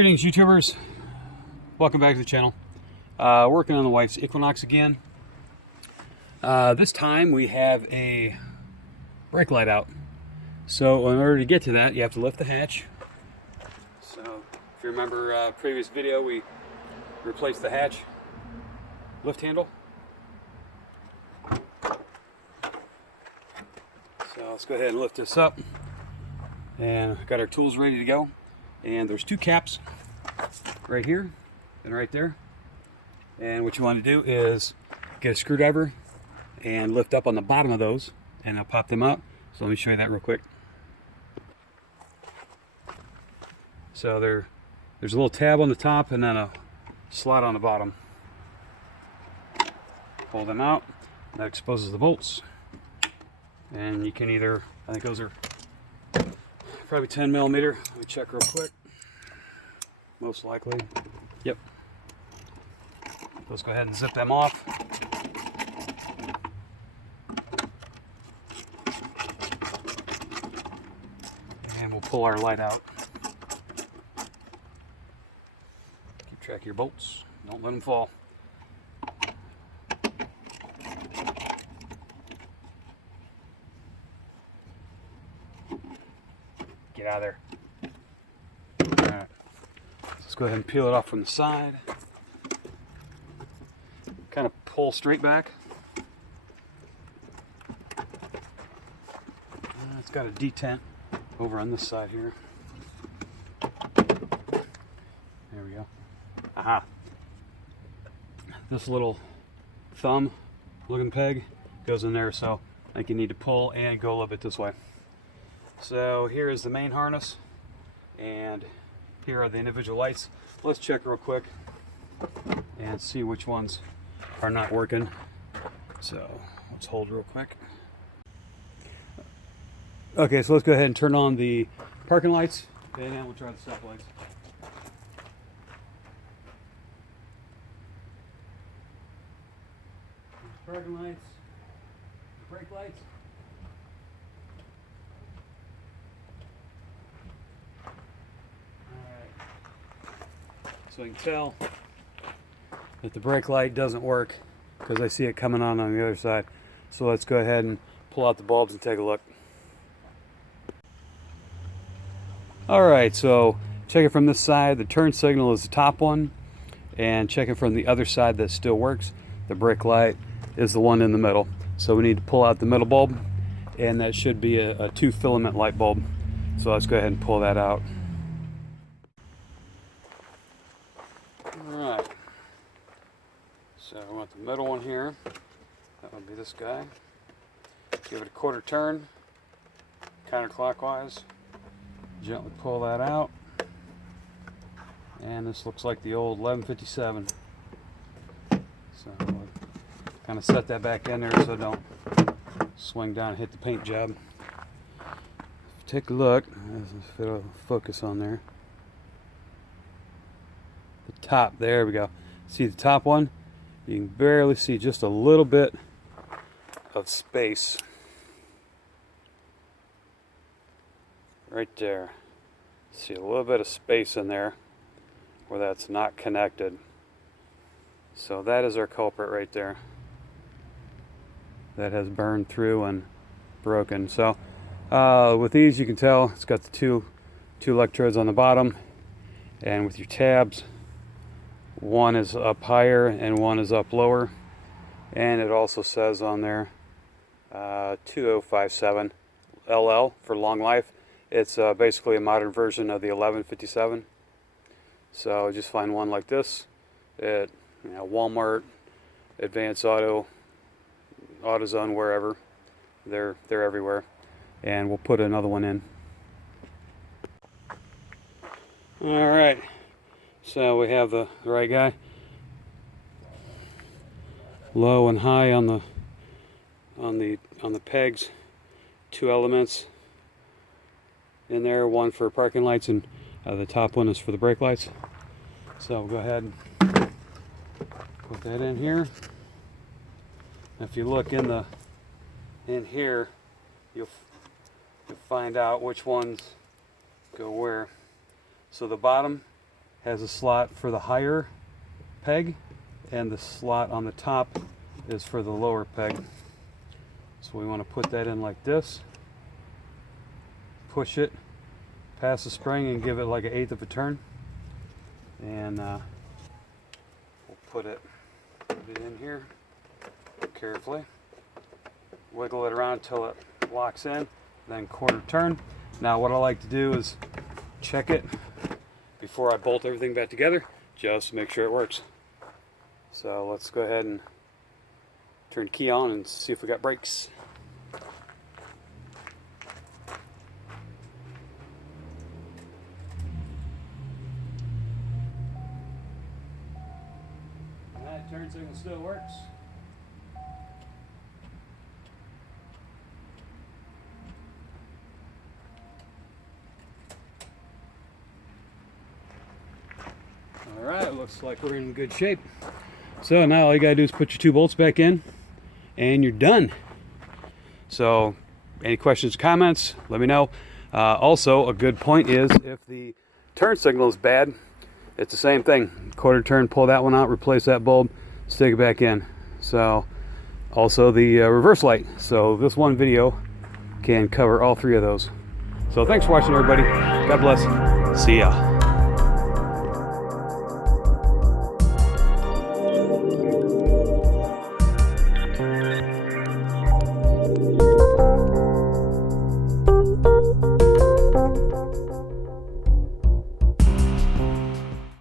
Greetings, YouTubers. Welcome back to the channel. Working on the wife's Equinox again. This time we have a brake light out. So in order to get to that, you have to lift the hatch. So if you remember previous video, we replaced the hatch lift handle. So let's go ahead and lift this up. And got our tools ready to go. And there's two caps right here and right there. And what you want to do is get a screwdriver and lift up on the bottom of those, and I'll pop them out. So let me show you that real quick. So there's a little tab on the top and then a slot on the bottom. Pull them out. That exposes the bolts. And you can either, I think those are probably 10 millimeter. Let me check real quick. Most likely. Yep. Let's go ahead and zip them off. And we'll pull our light out. Keep track of your bolts. Don't let them fall. Get out of there. Alright. Let's go ahead and peel it off from the side. Kind of pull straight back. It's got a detent over on this side here. There we go. Aha. This little thumb looking peg goes in there, so I think you need to pull and go a little bit this way. So here is the main harness, and here are the individual lights. Let's check real quick and see which ones are not working. So let's hold real quick. Okay, so let's go ahead and turn on the parking lights, and then we'll try the stop lights. Parking lights, brake lights. So you can tell that the brake light doesn't work because I see it coming on the other side. So let's go ahead and pull out the bulbs and take a look. Alright, so check it from this side. The turn signal is the top one, and check it from the other side that still works. The brake light is the one in the middle. So we need to pull out the middle bulb, and that should be a 2 filament light bulb. So let's go ahead and pull that out. Alright, so I want the middle one here. That would be this guy. Give it a quarter turn, counterclockwise. Gently pull that out. And this looks like the old 1157. So we'll kind of set that back in there so it don't swing down and hit the paint job. Take a look, if it'll focus on there. The top, there we go. See the top one? You can barely see just a little bit of space right there. See a little bit of space in there where that's not connected. So that is our culprit right there. That has burned through and broken. So with these, you can tell it's got the two electrodes on the bottom, and with your tabs, one is up higher and one is up lower, and it also says on there 2057 LL for long life. It's basically a modern version of the 1157. So just find one like this at Walmart, Advanced Auto, AutoZone, wherever. They're everywhere, and we'll put another one in. All right. So we have the right guy. Low and high on the pegs. 2 elements in there, one for parking lights, and the top one is for the brake lights. So we'll go ahead and put that in here. If you look in here, you'll find out which ones go where. So the bottom has a slot for the higher peg, and the slot on the top is for the lower peg. So we want to put that in like this, push it past the spring and give it like 1/8 of a turn, and we'll put it in here carefully, wiggle it around until it locks in, then 1/4 turn. Now what I like to do is check it before I bolt everything back together, just to make sure it works. So let's go ahead and turn the key on and see if we got brakes. That turn signal still works. Alright, looks like we're in good shape. So now all you gotta do is put your 2 bolts back in and you're done. So any questions, comments, let me know. Also, a good point is if the turn signal is bad, it's the same thing. 1/4 turn, pull that one out, replace that bulb, stick it back in. So also the reverse light. So this one video can cover all 3 of those. So thanks for watching, everybody. God bless. See ya.